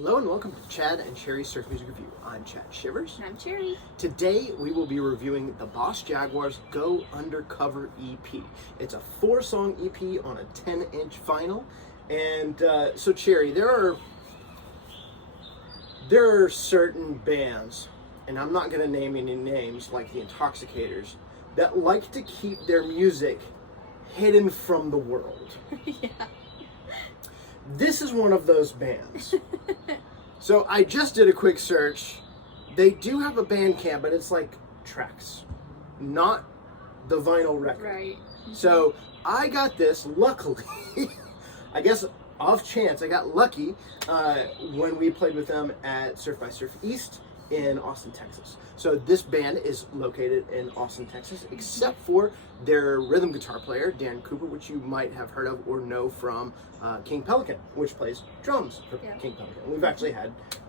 Hello and welcome to Chad and Cherry's Surf Music Review. I'm Chad Shivers. And I'm Cherry. Today we will be reviewing the Boss Jaguars Go Undercover EP. It's a 4-song EP on a 10-inch vinyl. And so Cherry, there are certain bands, and I'm not going to name any names like the Intoxicators, that like to keep their music hidden from the world. Yeah. This is one of those bands. So I just did a quick search. They do have a Bandcamp, but it's like tracks, not the vinyl record. Right. So I got this, luckily, I guess off chance, I got lucky when we played with them at Surf by Surf East in Austin, Texas. So this band is located in Austin, Texas, except for their rhythm guitar player, Dan Cooper, which you might have heard of or know from King Pelican, which plays drums for King Pelican. We've actually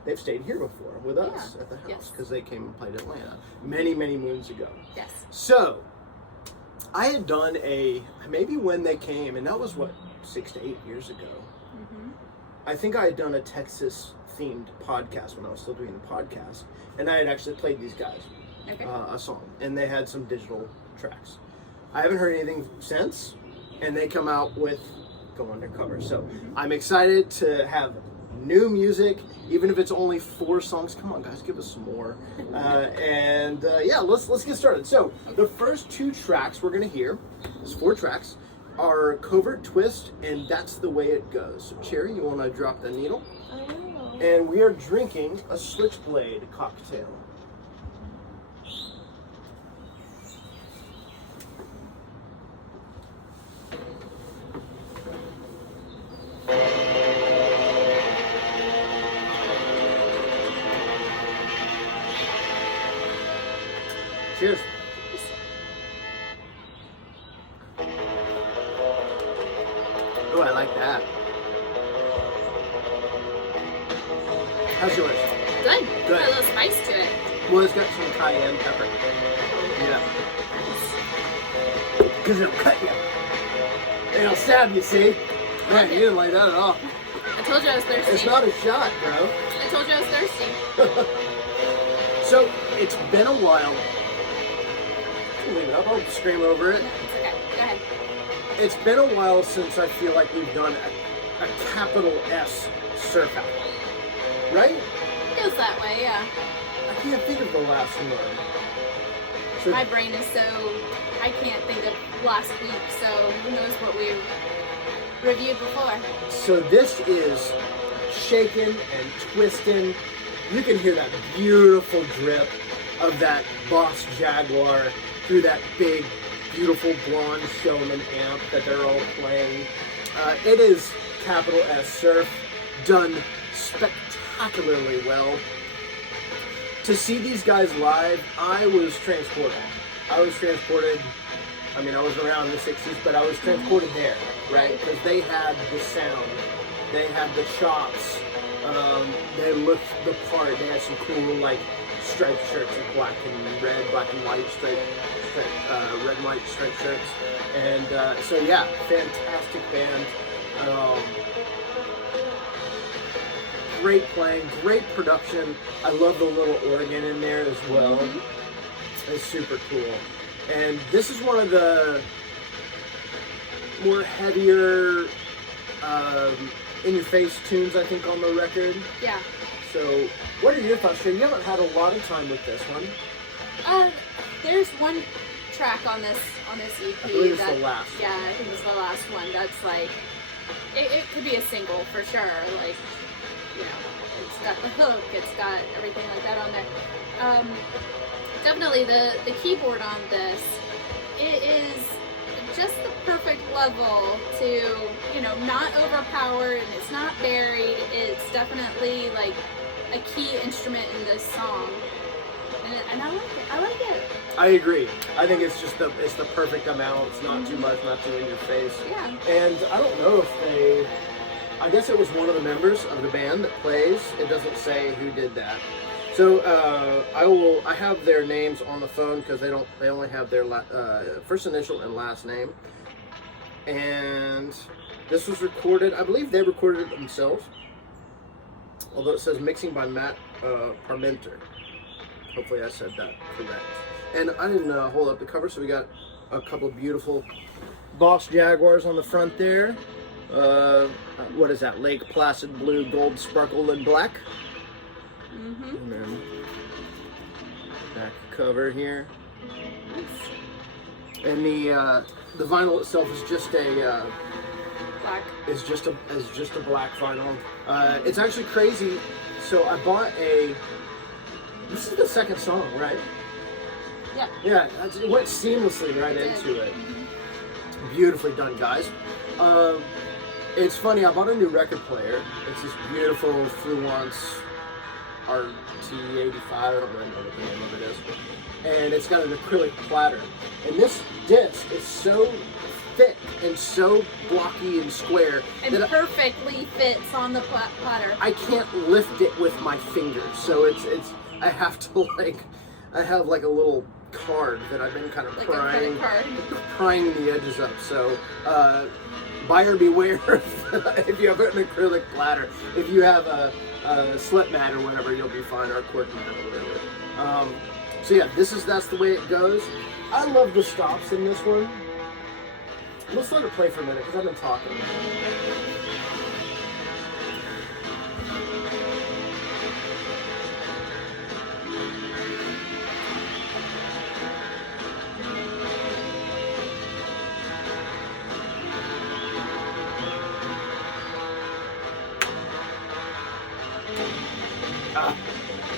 they've stayed here before with us at the house because they came and played Atlanta many, many moons ago. Yes. So I had done maybe when they came, and that was what, 6 to 8 years ago. Mm-hmm. I think I had done a Texas themed podcast when I was still doing the podcast, and I had actually played these guys a song, and they had some digital tracks. I haven't heard anything since, and they come out with Go Undercover. So I'm excited to have new music, even if it's only 4 songs. Come on, guys, give us some more. Yeah, let's get started. So the first 2 tracks we're gonna hear, there's 4 tracks, are Covert Twist and That's the Way It Goes. So Cherry, you want to drop the needle? I will. And we are drinking a Switchblade cocktail. Cheers. Oh, I like that. How's yours? Good. Good. Got a little spice to it. Well, it's got some cayenne pepper. Yeah. Because it'll cut you. It'll stab you, see? Man, you didn't like that at all. I told you I was thirsty. It's not a shot, bro. I told you I was thirsty. So, it's been a while. Leave it up. I'll scream over it. No, it's okay. Go ahead. It's been a while since I feel like we've done a capital S surf album. Right? Feels that way, yeah. I can't think of the last one. So, My brain is so... I can't think of last week, so who knows what we reviewed before. So this is shaking and twisting. You can hear that beautiful drip of that Boss Jaguar through that big, beautiful blonde Showman amp that they're all playing. It is capital S surf, done spectacularly well. To see these guys live, I was transported. I was around in the 60s, but I was transported there, right? Because they had the sound, they had the chops, they looked the part, they had some cool, like, striped shirts, like black and white red and white striped shirts. And so yeah, fantastic band. Great playing, great production. I love the little organ in there as well. Mm-hmm. It's super cool. And this is one of the more heavier, in-your-face tunes, I think, on the record. Yeah. So, what are your thoughts, Shay? You haven't had a lot of time with this one. There's one track on this EP. I believe it's the last. Yeah, I think it's the last one. That's like, it could be a single for sure. Like, you know, it's got the hook, it's got everything like that on there. Definitely the keyboard on this, it is just the perfect level to, you know, not overpowered, and it's not buried. It's definitely like a key instrument in this song, and I like it. I like it. I agree. I think it's just the perfect amount. It's not too much, not too in your face. Yeah. And I don't know if I guess it was one of the members of the band that plays. It doesn't say who did that. So I have their names on the phone because they only have their first initial and last name. And this was recorded, I believe they recorded it themselves. although it says mixing by Matt Parmenter. Hopefully I said that correct. And I didn't hold up the cover, so we got a couple of beautiful Boss Jaguars on the front there. What is that? Lake Placid blue, gold sparkle, and black. Mm-hmm. And then back cover here. Nice. And the vinyl itself is just a Black. It's just a black vinyl. It's actually crazy. So I bought a. This is the second song, right? Yeah. Yeah, it went seamlessly right into it. Beautifully done, guys. It's funny, I bought a new record player. It's this beautiful Fluence RT85, I don't really know what the name of it is. And it's got an acrylic platter. And this disc is so thick and so blocky and square and that perfectly fits on the platter. I can't lift it with my fingers. So it's I have to I have like a little card that I've been kind of Like prying the edges up. So buyer beware if you have an acrylic platter. If you have a slip mat or whatever, you'll be fine, or cork mat or whatever. So yeah, that's the way it goes. I love the stops in this one. Let's let it play for a minute because I've been talking.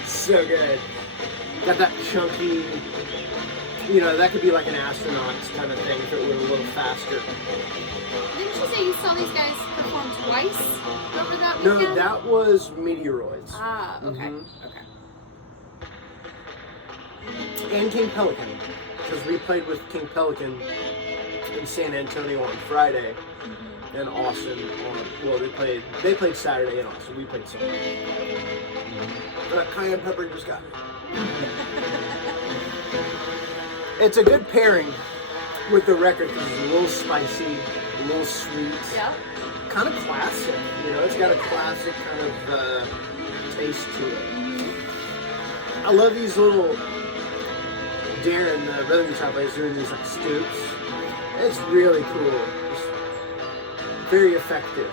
So good. Got that chunky, that could be like an astronaut's kind of thing if it were a little faster. Didn't you say you saw these guys perform twice over that weekend? No, that was Meteoroids. Ah, okay. Mm-hmm. Okay. And King Pelican, because we played with King Pelican in San Antonio on Friday, and Austin they played Saturday in Austin. We played Sunday. That cayenne pepper just got me. It's a good pairing with the record because it's a little spicy, a little sweet. Yeah. Kind of classic, it's got a classic kind of taste to it. Mm-hmm. I love these little Darren, the rhythm guitar player, is doing these like stoops. It's really cool. It's very effective.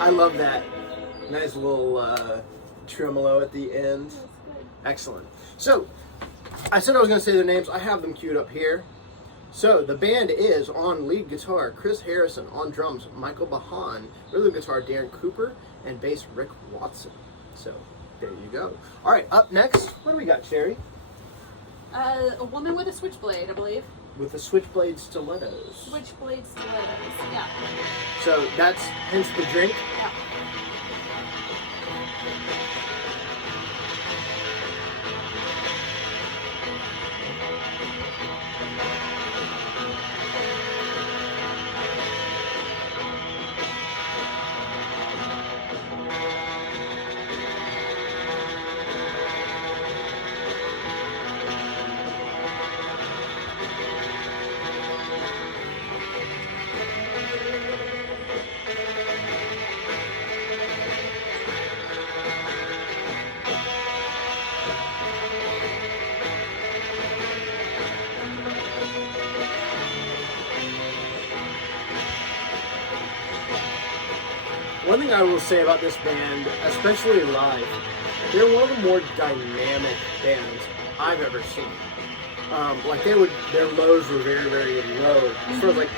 I love that. Nice little tremolo at the end. Excellent. So, I said I was going to say their names. I have them queued up here. So, the band is on lead guitar, Chris Harrison. On drums, Michael Bahan. Rhythm guitar, Darren Cooper. And bass, Rick Watson. So, there you go. All right, up next, what do we got, Sherry? A woman with a switchblade, I believe. With the Switchblade Stilettos. Switchblade Stilettos, yeah. So that's hence the drink. Yeah. One thing I will say about this band, especially live, they're one of the more dynamic bands I've ever seen. Their lows were very, very low. Sort of like,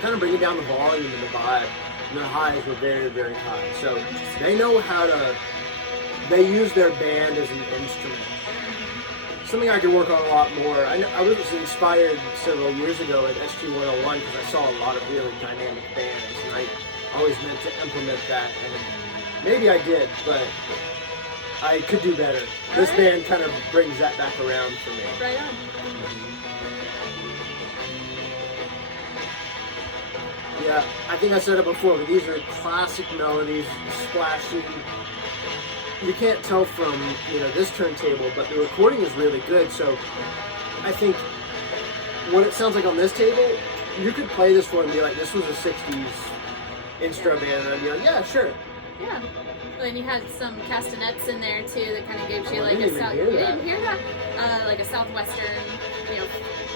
kind of bringing down the volume and the vibe. And their highs were very, very high. So they know how to, they use their band as an instrument. Something I could work on a lot more. I was inspired several years ago at SG101 because I saw a lot of really dynamic bands. And I always meant to implement that, and maybe I did, but I could do better. This band kind of brings that back around for me. Right on. Yeah, I think I said it before, but these are classic melodies, splashy. You can't tell from, you know, this turntable, but the recording is really good. So I think what it sounds like on this table, you could play this one and be like, this was a 60s instro band, and I'd be like, yeah, sure. Yeah. Well, and you had some castanets in there too that kind of gives you like I a didn't you even hear didn't hear that? Like a southwestern, you know,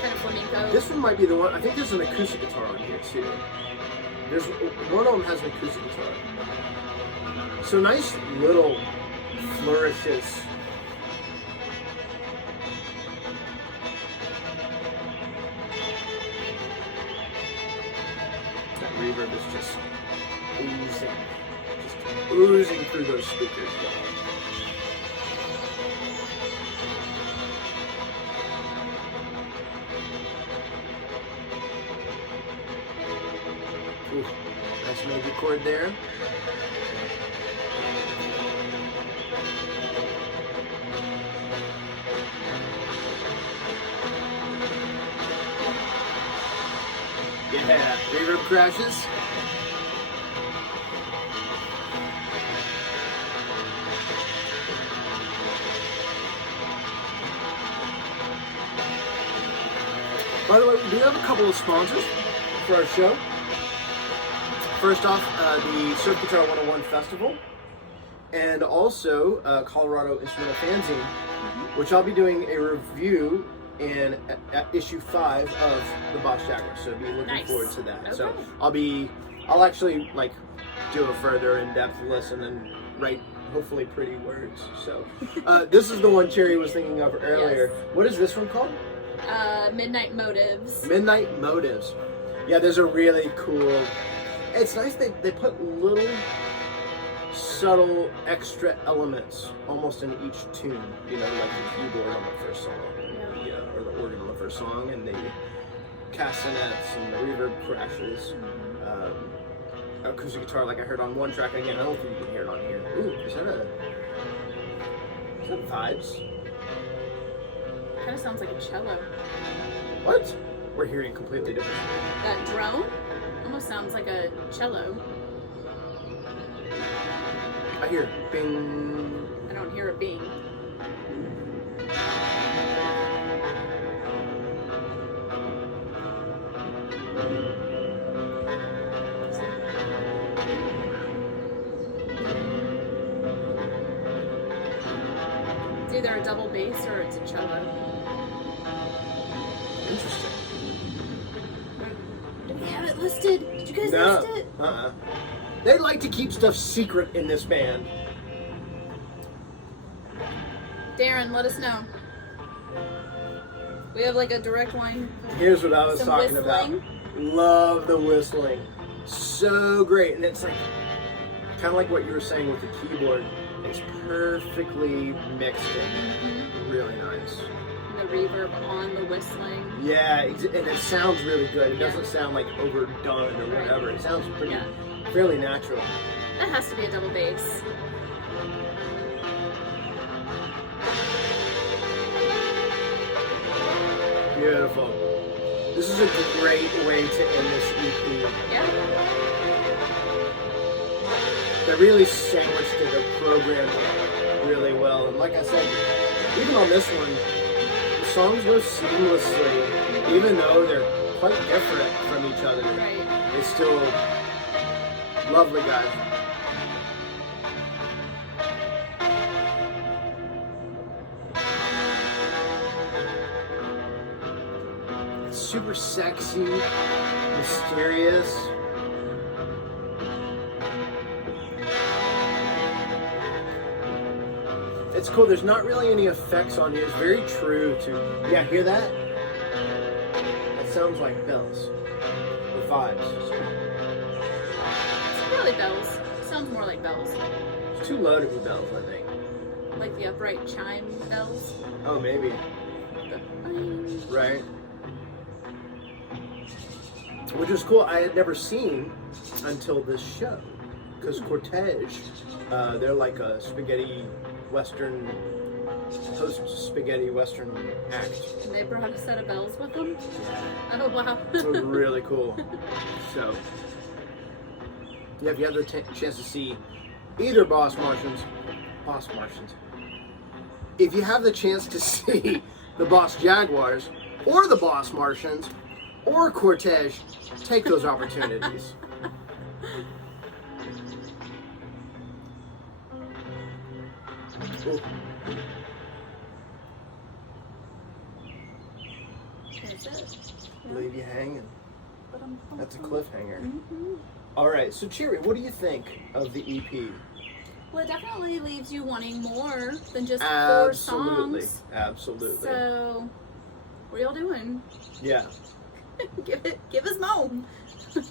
kind of flamenco. This one might be the one. I think there's an acoustic guitar on here too. There's one of them has an acoustic guitar. So nice little flourishes. That reverb is just oozing through those speakers. Ooh, nice major chord there. Yeah, reverb crashes. By the way, we do have a couple of sponsors for our show. First off, the Surf Guitar 101 Festival, and also Colorado Instrumental Fanzine, which I'll be doing a review in at issue 5 of the Boss Jaguars. So be looking forward to that. Okay. So I'll actually like do a further in-depth listen and write hopefully pretty words. So this is the one Cherry was thinking of earlier. Yes. What is this one called? Midnight Motives. Midnight Motives. Yeah, there's a really cool. It's nice they put little subtle extra elements almost in each tune. You know, like the keyboard on the first song, or the organ on the first song, and the castanets and the reverb crashes. Acoustic guitar, like I heard on one track. Again, I don't think you can hear it on here. Ooh, is that vibes? Kind of sounds like a cello. What? We're hearing completely different. That drone almost sounds like a cello. I hear bing. I don't hear a bing. It's either a double bass or it's a cello. Interesting. Did we have it listed? Did you guys list it? They like to keep stuff secret in this band. Darren, let us know. We have like a direct line. Here's what I was Some talking whistling. about. Love the whistling. So great. And it's like, kind of like what you were saying with the keyboard. It's perfectly mixed in. Really nice. And the reverb on the whistling. Yeah, and it sounds really good. It doesn't sound like overdone or whatever. It sounds pretty, fairly natural. That has to be a double bass. Beautiful. This is a great way to end this EP. Yeah. They really sandwiched the program really well. And like I said, even on this one, the songs go seamlessly. Even though they're quite different from each other, they still lovely guys. It's super sexy, mysterious. It's cool. There's not really any effects on here. It's very true to. Yeah, hear that? It sounds like bells. Or vibes. It's probably bells. It sounds more like bells. It's too low to be bells, I think. Like the upright chime bells. Oh, maybe. The Right. Which is cool. I had never seen until this show. Because Cortège, they're like a spaghetti western, post-spaghetti western act. And they brought a set of bells with them? Oh, wow. It was really cool. So, Yeah, if you have the chance to see either Boss Martians, if you have the chance to see the Boss Jaguars, or the Boss Martians, or Cortège, take those opportunities. Ooh. That's it. Leave you hanging. That's a cliffhanger. Mm-hmm. All right, so Cherry, what do you think of the EP? Well, it definitely leaves you wanting more than just Absolutely. 4 songs. Absolutely. So, what are y'all doing? Yeah. give us more.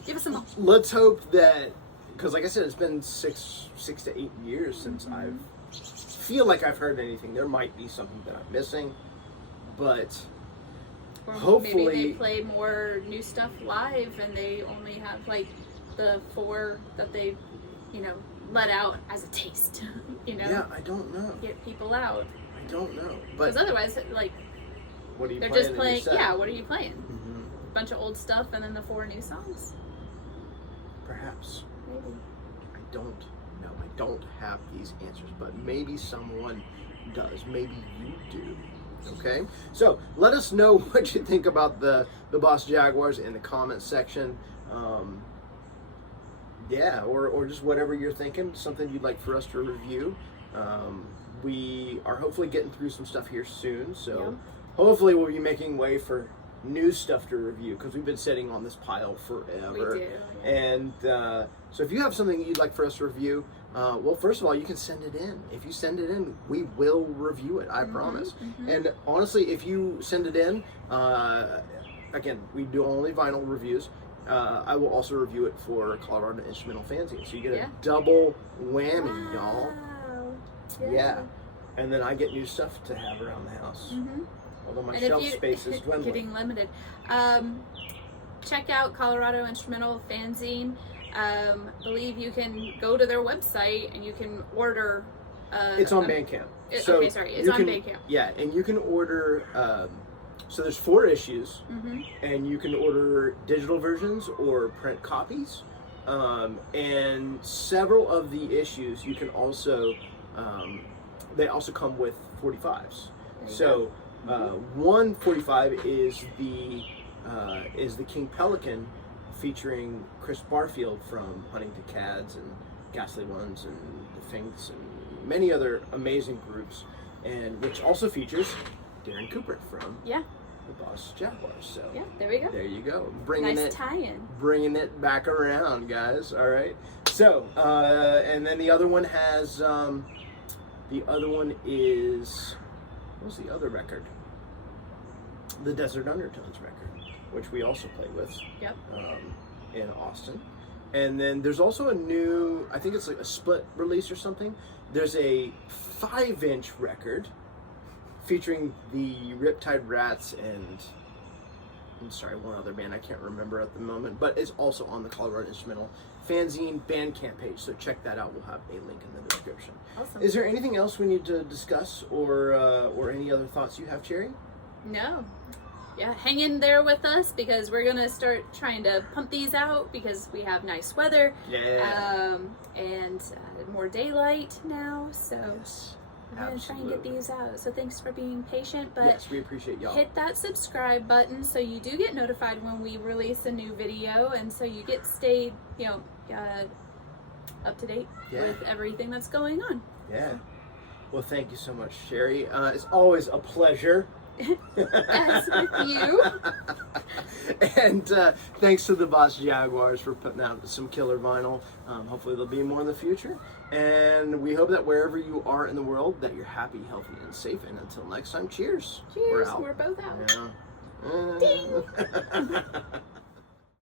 Give us some more. Let's hope that, because like I said, it's been six to 8 years since I feel like I've heard anything. There might be something that I'm missing, but Or hopefully maybe they play more new stuff live and they only have like the 4 that they, let out as a taste, Yeah, I don't know. Get people out. I don't know. But Because otherwise, like, what are you they're playing just playing, in your set? yeah, what are you playing? Mm-hmm. A bunch of old stuff and then the 4 new songs? Perhaps. Maybe. I don't know. I don't have these answers, but maybe someone does. Maybe you do. Okay? So, let us know what you think about the Boss Jaguars in the comments section. Yeah, or just whatever you're thinking, something you'd like for us to review. We are hopefully getting through some stuff here soon, so hopefully we'll be making way for new stuff to review, because we've been sitting on this pile forever. We do. Yeah. And so if you have something you'd like for us to review, well, first of all, you can send it in. If you send it in, we will review it, I promise. Mm-hmm. And honestly, if you send it in, again, we do only vinyl reviews. I will also review it for Colorado Instrumental Fanzine. So you get a double whammy, y'all. Wow. Yeah. And then I get new stuff to have around the house. Mm-hmm. Although my And shelf space is dwindling. getting limited. Check out Colorado Instrumental Fanzine. I believe you can go to their website and you can order. It's on Bandcamp. It's on Bandcamp. Yeah, and you can order. So there's 4 issues, and you can order digital versions or print copies. And several of the issues you can also. They also come with 45s. So. 145 is the King Pelican, featuring Chris Barfield from Hunting to Cads and Ghastly Ones and the Finks and many other amazing groups, and which also features Darren Cooper from the Boss Jaguars. So there we go. There you go. Nice tie-in. Bringing it back around, guys. All right. So and then the other one has is. What was the other record? The Desert Undertones record, which we also play with in Austin. And then there's also a new, I think it's like a split release or something. There's a 5-inch record featuring the Riptide Rats and I'm sorry, one other band I can't remember at the moment, but it's also on the Colorado Instrumental Fanzine Bandcamp page, so check that out. We'll have a link in the description. Awesome. Is there anything else we need to discuss, or any other thoughts you have, Cherry? No. Yeah, hang in there with us because we're gonna start trying to pump these out because we have nice weather. Yeah. And more daylight now, so Yes. we're gonna try and get these out. So thanks for being patient, but yes, we appreciate y'all. hit that subscribe button so you do get notified when we release a new video, and so you get stayed, up to date with everything that's going on. Yeah. Well, thank you so much, Sherry. It's always a pleasure. As with you. And thanks to the Boss Jaguars for putting out some killer vinyl. Hopefully there'll be more in the future. And we hope that wherever you are in the world, that you're happy, healthy, and safe. And until next time, cheers. Cheers. We're out. We're both out. Yeah. Ding.